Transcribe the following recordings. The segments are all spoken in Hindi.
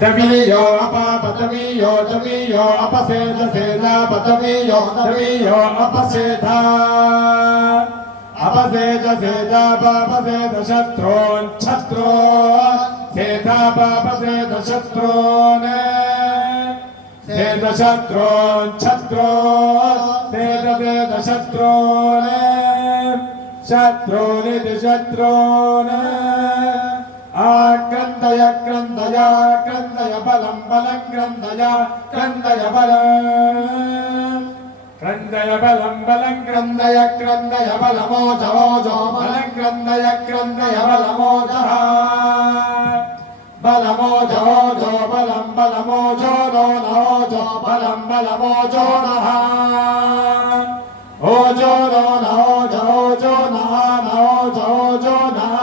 दवीयो अपपदवीयो दवीयो अपसेद सेदा पदवीयो दवीयो अपसेदा अपसेद सेदा पापसेद शत्रून् शत्रून् सेदा पापसेद शत्रून् सेद शत्रून् शत्रून् सेद सेद शत्रून् शत्रूनिति शत्रून् क्रन्दय क्रन्दय क्रन्दय बलं बलं क्रन्दय क्रन्दय बलं क्रन्दय बलं बलं क्रन्दय क्रन्दय बलमोजोजो बलं क्रन्दय क्रन्दय बलमोजः बलमोजोजो बलं बलमोजो नोजो बलं बलमोजो नः ओजो नोजो ओजो नोजो नः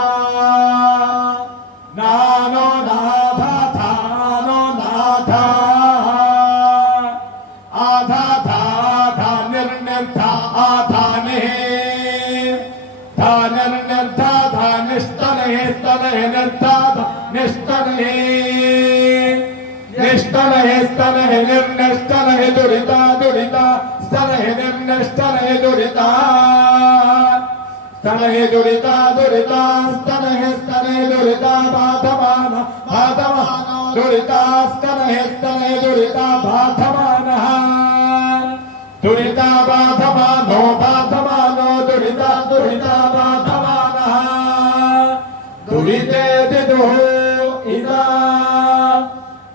नानो नाथा थानो नाथा आधा था था निर्निर्था आधाने था निर्निर्था था निष्ठने स्तने निर्था निष्ठने निष्ठने स्तने निर्निष्ठने दुरिता दुरिता स्तने निर्निष्ठने दुरिता स्तने दुरिता दुरिता स्तने स्तने दुरिता बाधमान बाधमान दुरिता स्तने स्तने दुरिता बाधमानः दुरिता बाधमानो बाधमानो दुरिता दुरिता बाधमानः दुरिते दिदुः इदा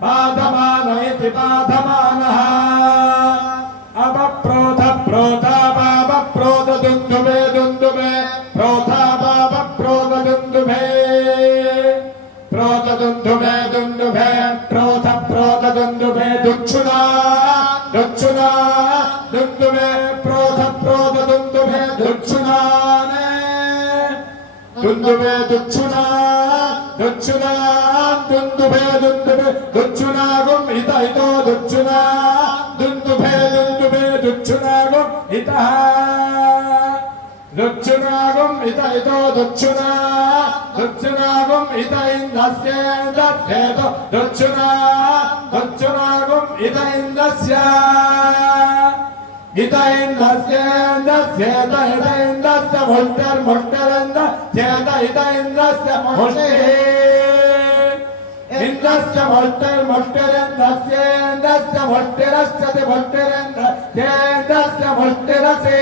बाधमान इति बाधमानः अपप्रोध प्रोध बाबप्रोध दुन्दुभे दुन्दुभे प्रोधा बाब प्रोध दुन्दुभे प्रोध दुन्दुभे दुन्दुभे प्रोध प्रोध दुन्दुभे दुच्छुना दुच्छुना दुन्दुभे प्रोध प्रोध दुन्दुभे दुच्छुनाने दुन्दुभे दुच्छुना दुच्छुना दुन्दुभे दुन्दुभे दुच्छुनागुम इतः इतो दुच्छुना दुन्दुभे दुन्दुभे दुच्छुनागुम इतः दुच्छुनागुम इतः इतो दुच्छुना दुच्छुनागुम इतः इन्दस्य इन्दस्येतो दुच्छुना दुच्छुनागुम इतः इन्दस्य इतः इन्दस्य इन्दस्येत इतः इन्दस्य मुष्टर मुष्टरन्द चेत इतः इन्दस्य मुष्टे इन्दस्य मुष्टर मुष्टरन्दस्य इन्दस्य मुष्टरस्य मुष्टरन्द चेन्दस्य मुष्टरसे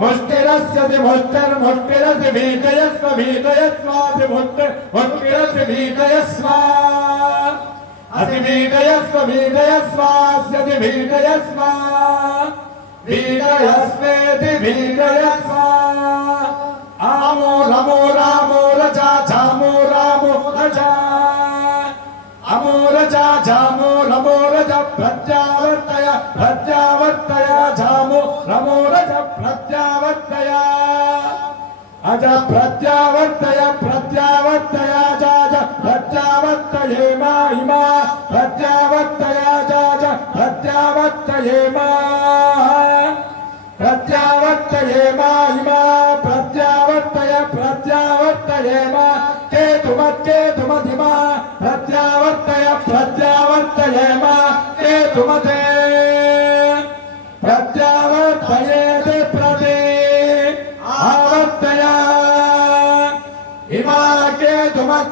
मुष्टिरस्य मुष्टर मुष्टिरस्य भीतयस्व भीतयस्वाति मुष्टर मुष्टिरस्य भीतयस्व अतिभीतयस्व भीतयस्वास्यति भीतयस्व भीतयस्वेति भीतयस्व आमो रमो रामो रजा झामो रामो रजा अमोरजा झामो रमो रज प्रत्यावर्तय प्रत्यावर्तय झामो रमो रज प्रत्यावर्तय अज प्रत्यावर्तय प्रत्यावर्तय जाज प्रत्यावर्तये मा इमा प्रत्यावर्तय जाज प्रत्यावर्तये मा प्रत्यावर्तये मा इमा प्रत्यावर्तय प्रत्यावर्तये मा केतुमधिमा प्रत्यावर्तय प्रत्यावर्तये मा केतुमते प्रत्यावर्तयेति प्रति आवर्तय इमा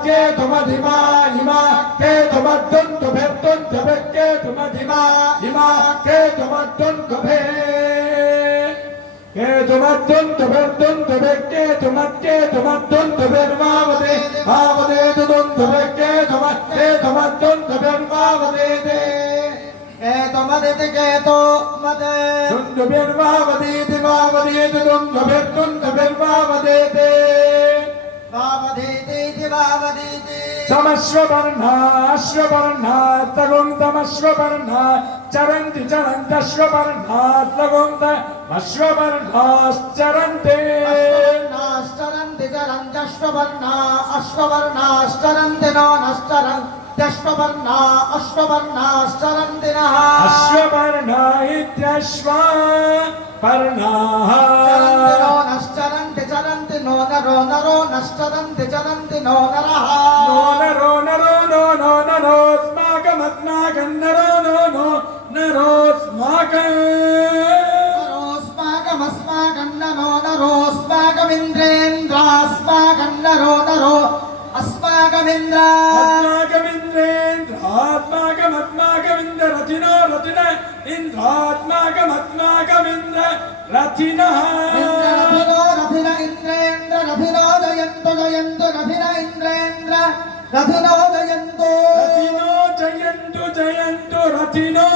केतुमधिमा इमा केतुमद्दुन्तुभे केतुमधिमा इमा केतुमद्दुन्तुभे केतुमद्दुन्तुभे केतुमद्दुन्तुभे मावदे मावदे दुन्दुभे केतुमद्दुन्तुभे मावदे केतुमदिति केतुमदे दुन्दुभे मावदीति मावदीति दुन्दुभे मावदेते मावदीति मावदीति समश्ववर्णा अश्ववर्णा तगुं तमश्ववर्णा चरन्ति चरन्तश्ववर्णात् तगुं तमश्ववर्णाश्चरन्ति अश्ववर्णाश्चरन्ति चरन्तश्ववर्णा अश्ववर्णाश्चरन्ति नो नश्चरन्त्यश्ववर्णा अश्ववर्णाश्चरन्ति नः अश्ववर्णा इत्यश्वा पर्णाः चरन्ति नो नश्चरन्ति चरन्ति చరంతి నో నరో నరో నష్టదంతి చరంతి నో నరః నో నరో నరో నో నో నరో స్మాకమస్మాకం నరో నో నో నరో స్మాకం నరోస్మాకమస్మాకం నరో నరోస్మాకమింద్రేంద్రాస్మాకం నరో నరో అస్మాకమింద్ర ఆత్మాకమింద్ర రథినో రథిన ఇంద్రాత్మాకమింద్ర రథినః రథినో రథిన ఇంద్రేంద్ర రథినో జయంతు జయంతు రథిన ఇంద్రేంద్ర రథినో జయంతు రథినో జయంతు జయంతు రథినో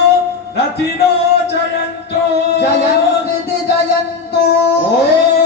రథినో జయంతు జయంతి జయంతు ఓం